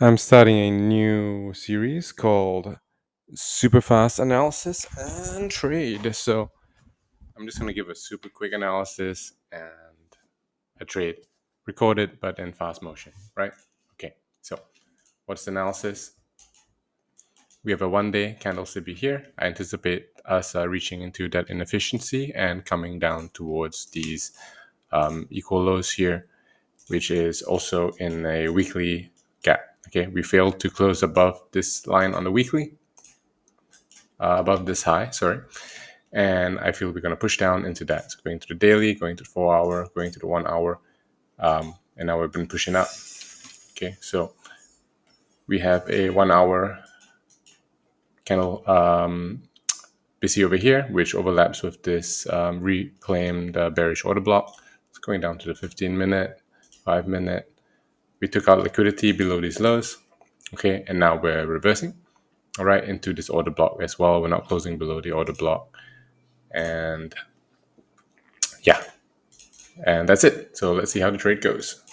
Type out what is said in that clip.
I'm starting a new series called Super Fast Analysis and Trade. So I'm just going to give a super quick analysis and a trade recorded but in fast motion, right? Okay, so what's the analysis? We have a 1 day candle CB here. I anticipate us reaching into that inefficiency and coming down towards these equal lows here, which is also in a weekly gap. Okay, we failed to close above this line on the weekly, above this high, sorry. And I feel we're going to push down into that. So going to the daily, going to the 4 hour, going to the 1 hour, and now we've been pushing up. Okay, so we have a 1 hour candle busy over here, which overlaps with this reclaimed bearish order block. It's going down to the 15-minute, 5-minute. We took out liquidity below these lows. Okay, and now we're reversing, all right, into this order block as well. We're not closing below the order block. And yeah, and that's it. So let's see how the trade goes.